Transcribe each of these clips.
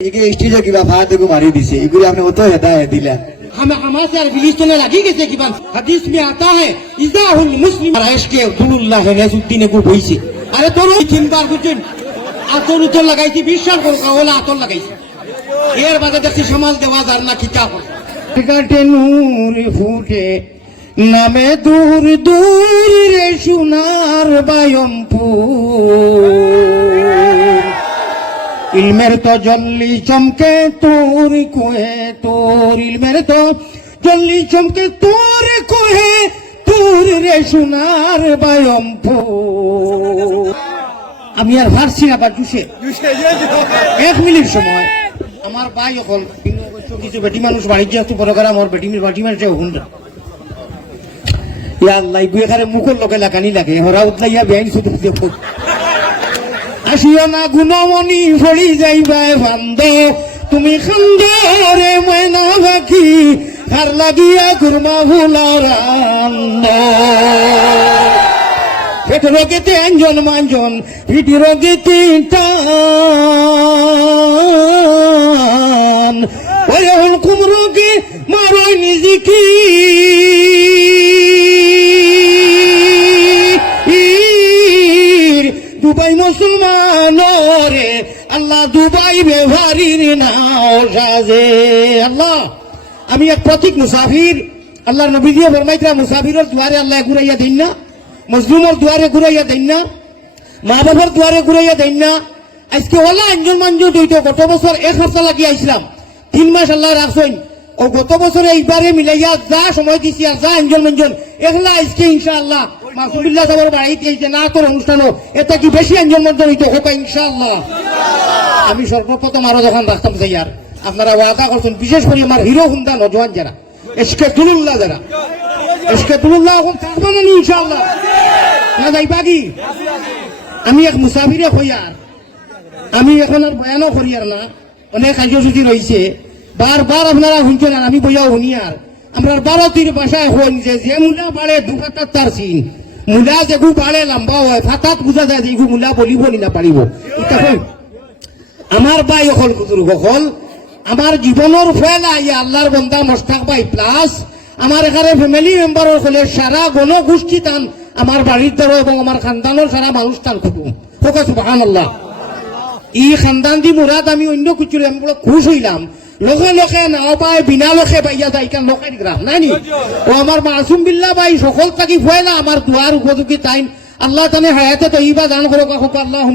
একে স্টেজে কিবা ভাত দেখো মারি দিছে এগুলি আপনি অত হেদায় দিলা हम हमारे यार बिलिस्टोने लगी कैसे की बात हदीस में आता है इजाहुल मुस्लिम राइश के अब्दुल्लाह नसुद्दीन को বইছে আরে তোর ওই চিন্তার বুঝছেন আতর উতর লাগাইছি বিশ্বাস করো কাওলা আতর লাগাইছি এর বাদে দেখছি সমাজ দেওয়া যার না কিতা কাটে নূর ফুটে নামে দূর দূর রে সোনার বায়নপুর ইলমের তো জল্লি চমকে তোর কোহে তোর ইলমের তো জল্লি চমকে তোর কোহে তোর রে সোনার বায়ম্পু আমি আর ভাবছি না বা জুসে। এক মিনিট সময়। আমার ভাই এখন অবশ্য কিছু বেটি মানুষ বাণিজ্য একটু বড় করে আমার বেটি বাটি মানুষ হুন্ডা ইয়া আল্লাহ গুয়ে মুখের লোকে লাগানি লাগে হরা উতলাইয়া বেআইন শুধু দেখো আসিও না গুণমণি ফড়ি যাইবাই ভান্দ তুমি খান্দ রে ময়না বাকি হার লাগিয়া গুরমা ভুলার পেট রোগেতে আঞ্জন মাঞ্জন পিটি রোগেতে টান। কুমরোগে আমি এক প্রতীক মুসাফির আল্লাহ নবী দিয়ে ফরমাইতরা মুসাফিরের দুয়ারে আল্লাহ ঘুরাইয়া দিন না, মজলুমের দুয়ারে ঘুরাইয়া দেন না মা বাবার দুয়ারে ঘুরাইয়া দেন না, আজকে ওলা আঞ্জন মাঞ্জন দুইটা, গত বছর এক খরচা লাগিয়ে আইছিলাম, তিন মাস আল্লাহ রাখছেন ও গত বছরে এইবারে মিলাইয়া যা সময় দিছি আর যা আঞ্জন মাঞ্জন, এগুলা আজকে ইনশাআল্লাহ মাসুবিল্লাহ সাহেবের বাড়িতে এই যে না তোর অনুষ্ঠানও এটা কি বেশি আঞ্জন মাঞ্জন হইতে আমি সর্বপ্রথম আরও যখন রাখতাম যাই আর আপনারা ওয়াদা করছেন, বিশেষ করে আমার হিরো হুন্দা নজওয়ান যারা এসকে তুলুল্লাহ যারা। এসকে তুলুল্লাহ এখন থাকবেন না ইনশাআল্লাহ? না কি? আমি এক মুসাফিরে হই আর। আমি এখন আর বয়ানও করি আর না। অনেক কার্যসূচি রয়েছে বারবার আপনারা শুনছেন আর আমি বইয়াও শুনি আর। আমরা ভারতীয় ভাষায় হন যে যে মূলা বাড়ে দু ফাতার তার চিন মূলা যেগু বাড়ে লম্বা হয় ফাতাত বুঝা যায় যে মূলা বলিব নি না পারিব এটা কই আমার ভাই অকল কুতুর অকল আমার জীবনের ফেল আইয়া আল্লাহর বন্দা মোস্তাক ভাই প্লাস আমার এখানে ফ্যামিলি মেম্বারের হলে সারা গণ গোষ্ঠী টান আমার বাড়ির দ্বারা এবং আমার খানদানের সারা মানুষ টান খুব ফোকাস বাহান আল্লাহ ই খানদান দি মুরাদ আমি অন্য কিছু আমি খুশ হইলাম লোকে লোকে নাও পায়, বিনা লোকে পাইয়া যায় কেন লোকের গ্রাহ নাই ও আমার মাসুম বিল্লা ভাই সকল থাকি ফুয়ে না আমার দুয়ার উপযোগী টাইম আল্লাহ তানে হায়াতে তো ইবা দান করো কাকু আল্লাহ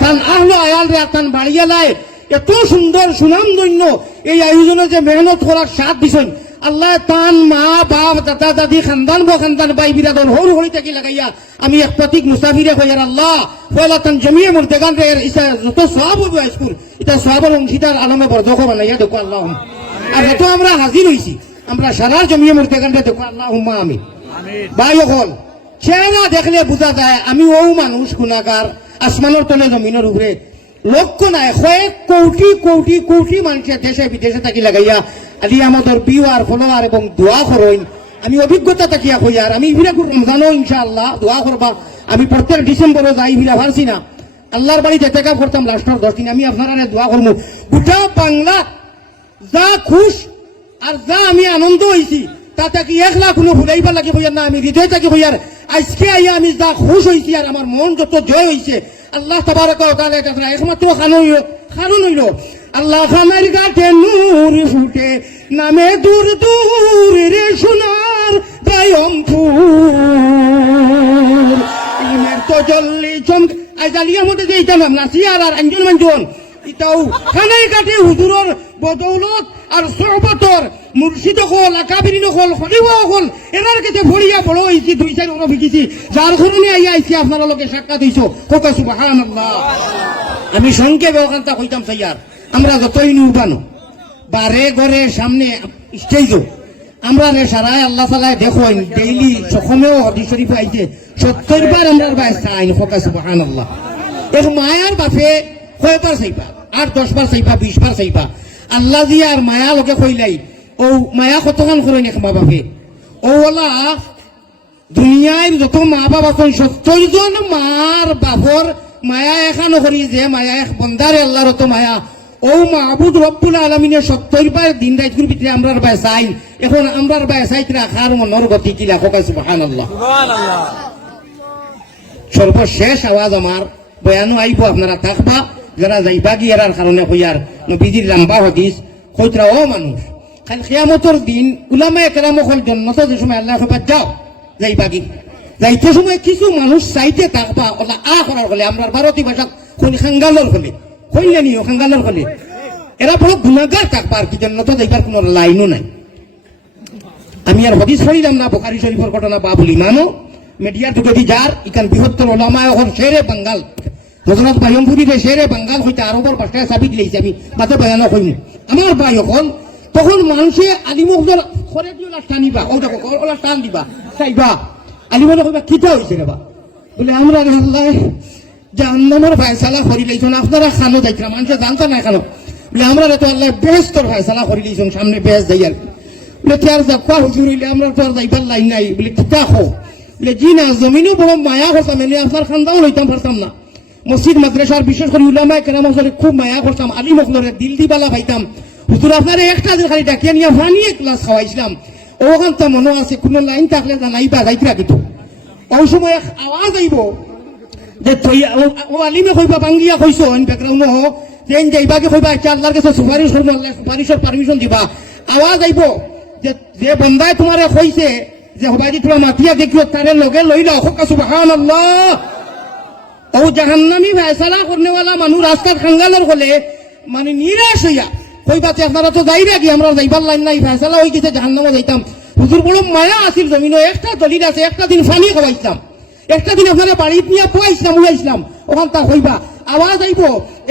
তান আহলো আয়াল রে তান বাড়িয়া লাই এত সুন্দর সুনাম দৈন্য এই আয়োজনে যে মেহনত করার সাথ দিছেন আল্লাহ তান মা বাপ দাদা দাদি খানদান বো খানদান বাই বিরাদন হর হরি থাকি লাগাইয়া আমি এক প্রতীক মুসাফিরে হইয়ার আল্লাহ। পয়লা তান জমিয়ে মোর দেগান রে ইসা যত সব হবে স্কুল এটা সবের অংশীদার আলমে বরদখ বানাইয়া দেখো আল্লাহ। আর যত আমরা হাজির হইছি আমরা সারা জমিয়ে মোর দেগান রে দেখো আল্লাহ আমি ভাই হল চেহারা দেখলে বোঝা যায় আমি ও মানুষ গুণাগার আসমানের তলে জমিনের উপরে লক্ষ্য নাই কয়েক কোটি কোটি কোটি মানুষের দেশে, বিদেশে থাকি লাগাইয়া আদি আমাদের বিওয়ার, ফলোয়ার এবং দোয়া করেন আমি অভিজ্ঞতা তাকিয়া কই, আর আমি ইভিরা রমজানও ইনশাআল্লাহ দোয়া করবা। আমি প্রত্যেক ডিসেম্বরও যাই ইভিরা পারছি না। আল্লাহর বাড়িতে টেকা করতাম লাস্টের দশ দিন, আমি আপনারা দোয়া করব গোটা বাংলা যা খুশ আর যা আমি আনন্দ হয়েছি তাতে কি একলা কোনো ভুলাইবা লাগে না, আমি হৃদয় থাকি হইয়ার আজকে আইয়া আমি যা খুশ হয়েছি আর আমার মন যত জয় হয়েছে আল্লাহ তাবারক তাআলা এটা একমাত্র কারণ হইল। আল্লাহ খামের গাতে নূর ফুটে, নামে দূর দূর রে সোনার গায়মপুর ইমের তো জল্লি চমক মতে যে ইতাম নাসিয়ার আর আঞ্জন মঞ্জন ইতাও খানাই কাটে হুজুরর বদৌলত আর সহবতর। মুর্শিদ হল আকাবিরিন হল খলিব হল, এনার কাছে ভরিয়া বড় হয়েছি দুই চার ওরা ভিকিছি যার কারণে আইয়া আইছি, আপনারা লোকে সাক্ষাৎ হইছো। কোকা সুবাহান আমি সংক্ষেপে ওখানটা কইতাম, সাইয়ার। আমরা যতই নিউবানো বারে ঘরে সামনে স্টেজ আমরা রে সারায় আল্লাহ তালায় দেখো ডেইলি সখমেও হদি শরীফ আইছে, সত্তর বার আমরা ভাই চাইন ফোকা সুবাহান আল্লাহ এর মায়ার বাপে কয়বার চাইবা? আট, দশ বার চাইবা, বিশ বার চাইবা? আল্লাহ দিয়ে আর মায়া লোকে কইলাই ও মায়া কতক্ষণ করে নেক মা বাপে ও ওলা দুনিয়ার যত মা বাপ আছেন সত্তর জন মার বাপর মায়া এখানো করি যে মায়া এক বন্দারে আল্লাহর তো মায়া ও মাহবুদ রব্বুল আলমিনের সত্তর পায় দিন রাইতুর ভিতরে আমরার বায় চাই এখন আমরার বায় চাইতে রাখার মনের গতি কি লেখক আছে সুবহান আল্লাহ সর্বশেষ আওয়াজ আমার বয়ানো আইব আপনারা থাকবা যারা যাইবা গিয়ার কারণে হইয়ার নবীজির লম্বা হদিস কইতরা ও মানুষ খালি খেয়ামতর দিন উলামা একরাম হল জন্মত যে সময় আল্লাহ সবাই যাও যাইবা কি যাইতে সময় কিছু মানুষ চাইতে থাকবা ওলা আ করার হলে, আমরা ভারতীয় ভাষা কোন খাঙ্গালোর হলে নিও খাঙ্গালোর হলে। এরা বড় গুণাগার থাকবা আর কি জন্মত যাইবার কোনো লাইনও নাই। আমি আর হদিস পড়িলাম না বোকারি শরীফের ঘটনা বাবুল ইমামও। মিডিয়া টুকেদি যার ইকান বৃহত্তর ওলামা এখন শেরে বাঙ্গাল। হজরত বায়মপুরীতে শেরে বাঙ্গাল হইতে আরবর ভাষায় চাবি দিলেছে আমি মাতে বয়ানো কইম আমার ভাই অকল তখন মানুষে আলিমকদের খরে দিয়ে ওলা টানিবা। ও দেখো ওলা টান দিবা চাইবা। আলিমনে কইবা কিতা হইছে রে বা? বলে আমরা আল্লাহ জাহান্নামের ফায়সালা করি লাইছন আপনারা খানো যাইছিলাম মানুষে জানতো না খানো বলে আমরা তো আল্লাহ বেহেস্তর ফায়সালা করি লাইছন সামনে বেহেস যাই আর বলে তার যাবা হুজুর হইলে আমরা তো আর যাইবার লাইন নাই। বলে কিতা হো বলে জি না, জমিনে বড় মায়া করতাম এনে আপনার খান্দাও লইতাম পারতাম না। মসজিদ মাদ্রাসার বিশেষ করে উলামায় কেরাম খুব মায়া করতাম আলী মখলরে দিল দিবালা পাইতাম হুজুর আপনার একটা দিন খালি ডাকিয়ে নিয়ে ফানিয়ে ক্লাস খাওয়াইছিলাম। ওখান তো মনে আছে, কোনো লাইন থাকলে জানাইবা যাইতরা কিন্তু ওই সময় আওয়াজ আইব যে ও আলিমে কইবা বাঙ্গিয়া কইছো অন ব্যাকগ্রাউন্ড হ যেন যাইবাকে কইবা আচ্ছা আল্লাহর কাছে সুপারিশ করব, আল্লাহ সুপারিশের পারমিশন দিবা। আওয়াজ আইব যে যে বন্দায় তোমারে কইছে যে, হবাইদি, তোমার মাতিয়া দেখিও, তারে লগে লইলা অসকা সুবাহান আল্লাহ ও জাহান্নামি ফয়সালা করনেওয়ালা মানুষ রাস্তার খাঙ্গালের হলে মানে নিরাশ হইয়া কইবাতে আপনারা তো যাই রাখি আমরা যাইবার লাইন নাই ফয়সালা হয়ে গেছে, জাহান্নামে যাইতাম। হুজুর বড় মায়া আসিল জমিন, একটা দলিল আছে, একটা দিন ফানি খাওয়াইতাম একটা দিন আপনারা বাড়িত নিয়ে পুয়াইছিলাম, উড়াইছিলাম, ওখান তা হইবা। আওয়াজ আইব,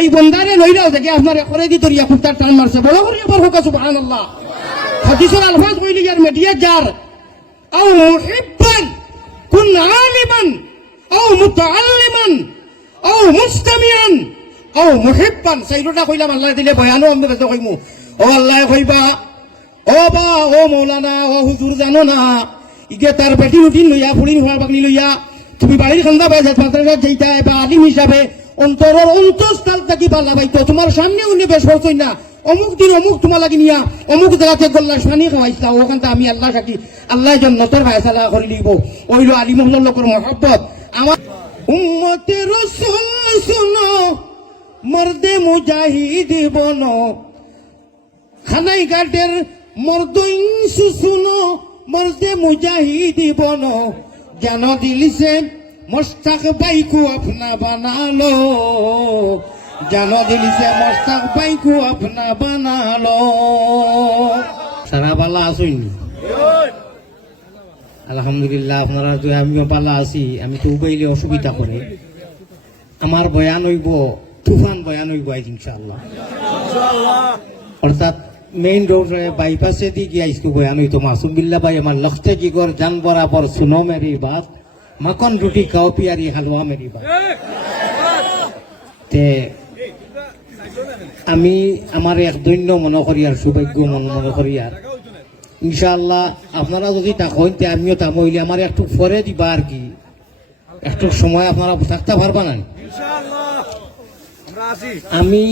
এই বন্দারে লইরাও দেখে, আপনার করে দি তরিয়া কুত্তার টান মারছে। বড় করে এবার হোক সুবহান আল্লাহ হাদিসের আলফাজ কইলি ইয়ার মিডিয়া যার, আও মুহিব্বান, কুন আলিমান, আও মুতাআল্লিমান, আও মুস্তামিয়ান আও মুহিব্বান সেইটা কইলাম, আল্লাহ দিলে বয়ানো আমি বেতো কইমু। ও আল্লাহ কইবা। ও বা ও মৌলানা ও হুজুর জানো না। ইগে তার বেটি উঠিন লইয়া ফুড়িন হওয়ার বাগনি লইয়া। তুমি বাড়ির খান্দা মাদ্রাসা যেইটা বা আলিম হিসাবে। অন্তরের অন্তঃস্থল থাকি পাল্লা বাইতো। তোমার সামনে উনি বেশ বলছই না। অমুক দিন অমুক তোমার লাগি নিয়া। অমুক জায়গাতে গল্লা পানি খাওয়াইছিলা। ওখান থেকে আমি আল্লাহ সাকি, আল্লাহ জন্নতর ফায়সালা করে দিব ওইলো আলী মহল্লার লোকের মহব্বত। আমার উম্মতে রসুল শুনো। মর্দে মুজাহিদ বনো খানাই ঘাটের মর্দইংস শুনো মর্দে মুজাহিদ বনো জান দিলিছে মস্তাক বাইকু আপনা বানালো জান দিলিছে মস্তাক বাইকু আপনা বানালো সারা বালা আসইনি আলহামদুলিল্লাহ আপনারা তো আমিও পালা আছি আমি তো উবাইলে অসুবিধা করে আমার বয়ান হইব তুফান বয়ান বয়স ইনশাআল্লাহ। অর্থাৎ মেইন রোড বাইপাসে দি গিয়া ইসকু বয়ান হইতো মাসুম বিল্লা ভাই আমার লক্ষ্যে কি কর, জান বরাবর সুনো মেরি বাত। মাখন রুটি খাও পিয়ারি হালুয়া মেরি বাত। তে আমি আমার এক দৈন্য মনে করি আর সৌভাগ্য মনে করি আর। ইনশাআল্লাহ আপনারা যদি তাকইন তে আমিও তা হইলে আমার একটু পরে দিবা আর কি। একটু সময় আপনারা থাকতে পারবা না ইনশাআল্লাহ আমি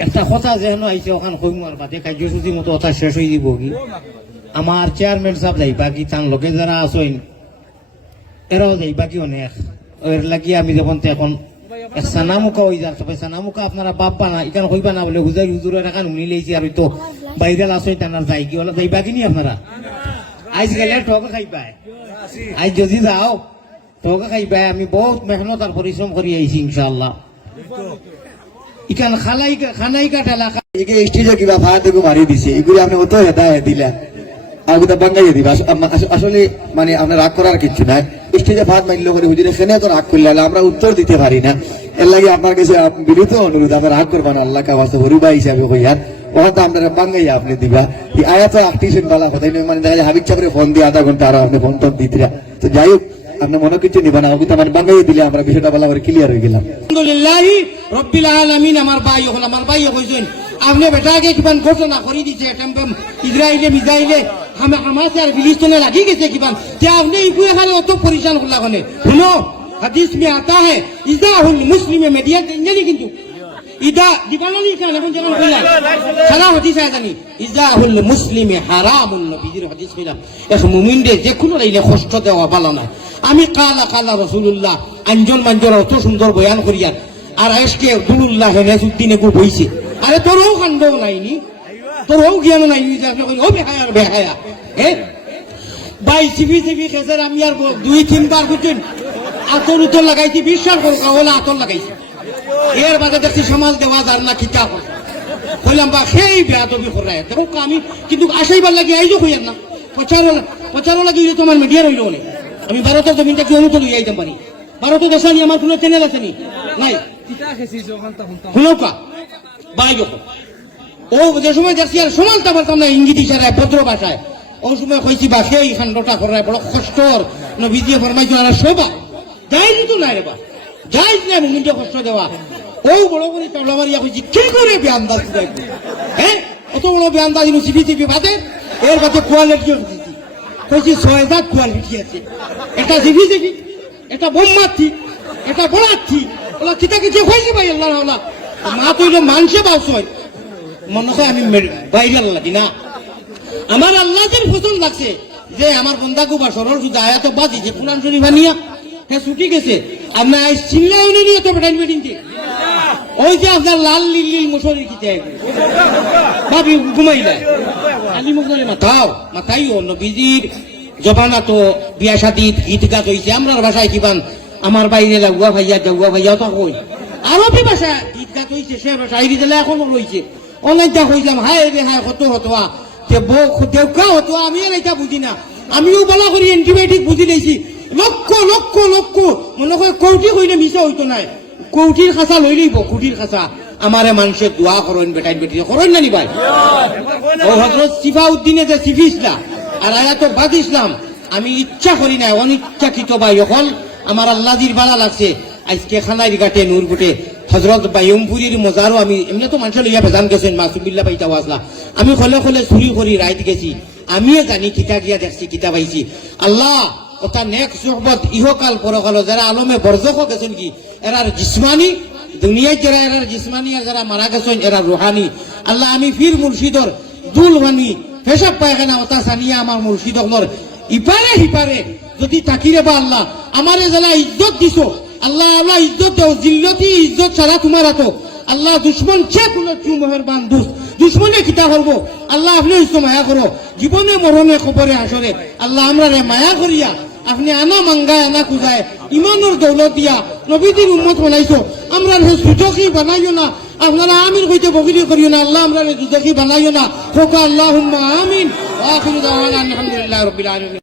একটা কথা যেন আইছে ওখান কইম আর বাদে কার্যসূচি মতো কথা শেষ হয়ে দিব কি? আমার চেয়ারম্যান সাহেব যাইবা কি তার লোকে যারা আছেন এরাও যাইবা কি অনেক? এর লাগি আমি যখন এখন সানামুখা হয়ে যার তবে সানামুখা আপনারা বাপ্পা না এখানে হইবা না বলে হুজাই হুজুরের এখন উনি লেইছি আর তো বাইরে আসই তানার যাই কি ওলা যাইবা কি নি আপনারা? আজ গেলে ঠক খাইবা আজ যদি যাও ঠক খাইবা আমি বহুত মেহনত আর পরিশ্রম করি আইছি ইনশাআল্লাহ। ইখান খালাই খানাই কাট এলাকা একে স্টেজে কিবা ভাড়া দেখো মারি দিছে, এগুলি অত আসলে মানে রাগ করার কিছু নাই। স্টেজে ভাত মারলে করে, হুজুরে সেনে তো রাগ করলে আমরা উত্তর দিতে পারি না। এর লাগে আপনার কাছে বিনীত অনুরোধ, আমরা রাগ করবেন আল্লাহ কাছে হরিবা হিসাবে হইয়ার ওখান আপনারা বাঙ্গাইয়া আপনি দিবা। এই আয়া তো আক্টিশন বালা কথা মানে দেখা যায় হাবিব চাপরে ফোন দিয়ে আধা ঘণ্টা আরও আপনি ফোন টোন দিতে তো যাই হোক আপনি মনে কিছু নিবেন না ওগুলো মানে বাঙ্গাইয়ে দিলে আমরা বিষয়টা বলা করে ক্লিয়ার হয়ে গেলাম। আলহামদুলিল্লাহ, রব্বিল আমার ভাই হল, আমার ভাই আপনি বেটাকে ঘোষণা করে দিছে টেম্পম লাগি গেছে আপনি অত কোনে। শুনো, হাদিস মে আতা ইজাহুল মুসলিম মিডিয়া জানি কিন্তু। ইদা দিবানালি কেন এখন যেমন কইলাম সারা হদিস জানি ইজা হুল মুসলিমি হারামুন নবীজির হদিস কইলাম এক মুমিনরে যে কোনো কষ্ট দেওয়া ভালো না। আমি কালা কালা রসুল্লাহ আঞ্জন মাঞ্জর অত সুন্দর বয়ান করিয়ার। আর আজকে দুলুল্লাহ হেনেসুদ্দিন এগু বইছে। আরে তোরও কাণ্ড নাইনি? তোরও জ্ঞান নাইনি ও বেহায়া বেহায়া। হ্যাঁ ভাই সিবি সিবি খেসার আমি আর দুই তিনবার আতর উতর লাগাইছি, বিশ্বাস করো, কাহলে আতর লাগাইছি। এর বাদে দেখছি সমাজ দেওয়া যার না কিতা কইলাম বা সেই বেয়া তবি করে দেখো, আমি কিন্তু আসাইবার লাগি আইজো কইয়ার না। প্রচারও প্রচারও লাগি তোমার মিডিয়া রইল অনেক। আমি ভারতের জমিনটা কি অনুত লই আইতাম পারি ভারতের দেশা নিয়ে আমার কোনো চ্যানেল আছে নি? ও যে সময় দেখছি আর সমানতা পারতাম না ইঙ্গিত ইশারায় ভদ্র ভাষায়। ও সময় কইছি বা সেই খান্ডটা করায় বড় কষ্টর নবীজিয়ে ফরমাইছো আর শোভা। যাই তো নাই রে বা। যাই না মুমিনকে কষ্ট দেওয়া। ও বড় করে তবলা মারিয়া কইছি, কি করে বেআন্দাজ দেয় হ্যাঁ? অত বড় সিপি সিপি বাদে, এর বাদে কোয়ালিটি কইছি ছয় হাজার কোয়ালিটি আছে এটা সিপি সিপি এটা বোমাচ্ছি এটা বড়াচ্ছি ওলা কিতা কিছু হয়েছে ভাই, আল্লাহ আল্লাহ। মা তো হইল মানুষে বাস হয় মনে হয় আমি বাইরে লাগি না আমার আল্লাহ যে পছন্দ লাগছে যে আমার বন্ধা গুবা সরল সুদা আয়াত বাজি, যে পুরান শরীফ নিয়া হ্যাঁ ছুটি গেছে। আপনার আজ চিল্লাই নিয়ে তো বেটাইন বেটিনতে ওই যে আপনার লাল লিল লিল মুসরি কিতে ভাবি ঘুমাইলা। মুখলে মাথাও, মাথাই ও নবীজির জবানা তো বিয়া শাদি ঈদ গাছ হইছে আমরা ভাষায় কিবান, আমার বাইরে লাগুয়া ভাইয়া জাগুয়া ভাইয়া তো কই। আরবি ভাষা গাছ হইছে, সে আইরি দিলে এখনও রইছে। অনেক যা কইলাম হায় রে, হায়, কত হতোয়া। যে বউ, দেউকা হতোয়া, আমি আর এটা বুঝি না। আমিও বলা করি অ্যান্টিবায়োটিক বুঝি দিয়েছি লক্ষ লক্ষ লক্ষ, মনে করে কৌটি কইলে মিশা হইতো নাই। কৌটির খাঁচা লই লইব, কুটির খাঁচা। আমারে মানুষের দোয়া করেন বেটাই বেটি করেন না নি ভাই? ও হজরত সিফা উদ্দিনে যে সিফি ইসলাম আর আয়াত বাদ ইসলাম, আমি ইচ্ছা করি না, অনিচ্ছাকৃত ভাই এখন আমার আল্লাদির ভাড়া লাগছে আজকে খানাই ঘাটে, নূর গুটে হজরত বাইমপুরীর মজারও আমি, এমনি তো মানুষের লইয়া বেজান গেছেন, মাসুবিল্লা পাইতা আসলা আমি খলে খলে চুরি করি, রাইত গেছি। আমিও জানি, কিতা গিয়া দেখছি, কিতা পাইছি। আল্লাহ ওটা নেক সোহবত ইহকাল পরকাল যারা আলমে বরজক গেছেন কি? এরার জিসমানি দুনিয়ায় যারা এরার জিসমানি যারা মারা গেছেন, এরা রুহানি। আল্লাহ, আমি ফির মুর্শিদর দুল বানি পেশাব পায়খানা ওটা সানিয়া আমার মুর্শিদ ইপারে হিপারে যদি তাকিরে বা আল্লাহ, আমারে যারা ইজ্জত দিছো, আল্লাহ আল্লাহ ইজ্জত দেও, জিল্লতি ইজ্জত ছাড়া তোমার আতো আল্লাহ, দুশ্মন চে কোনো চু মেহরবান দুস দুশ্মনে কিতা করব আল্লাহ, আপনি হইছো মায়া করো। জীবনে মরণে খবরে আসরে। আল্লাহ আমরা রে মায়া করিয়া, আপনি আনা মাঙ্গায়, আনা খুঁজায় ইমানোর দৌলত দিয়া, নবীদিন উম্মত বানাইছো। আমরা সুযোগই বানাইও না, আপনারা আমিন কইতে বকিরি করিও না, আল্লাহ আমরা সুযোগই বানাইও না। হোকা আল্লাহ আমিন। আলহামদুলিল্লাহ আলামিন।